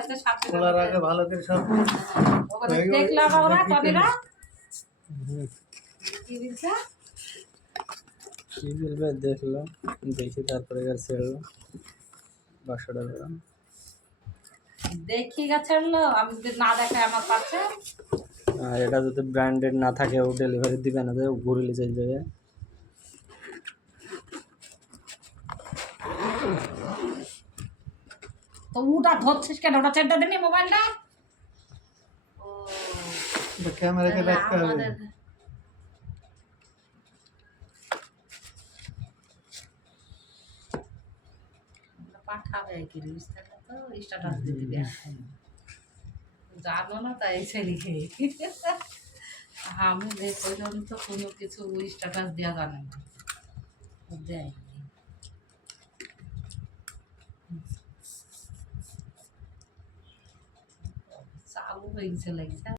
এটা সাথে খোলার আগে ভালো করে সব ওখানে দেখলাম আমরা টনিরা কি বলছে কি বলবে দেখলো দেখি তারপরে গাছ ছেড়লো 500 টাকা দেখি গেছে আমি যদি না দেখাই আমার কাছে আর এটা যদি ব্র্যান্ডেড না থাকে ও ডেলিভারি দিবে না ও ঘুরিলে চলে যাবে তো ওটা ধরছিস কেন ওটা চেনটা দিনি মোবাইলটা ক্যামেরাকে রাখতে হবে পাঠাবে কি রিস্তাটা তো স্ট্যাটাস দিয়ে দিবে জানো না তাই ছেলে আমি যে পর্যন্ত কোনো কিছু স্ট্যাটাস দেওয়া জানে না দেয় চালু হয়ে গেছে লাগছে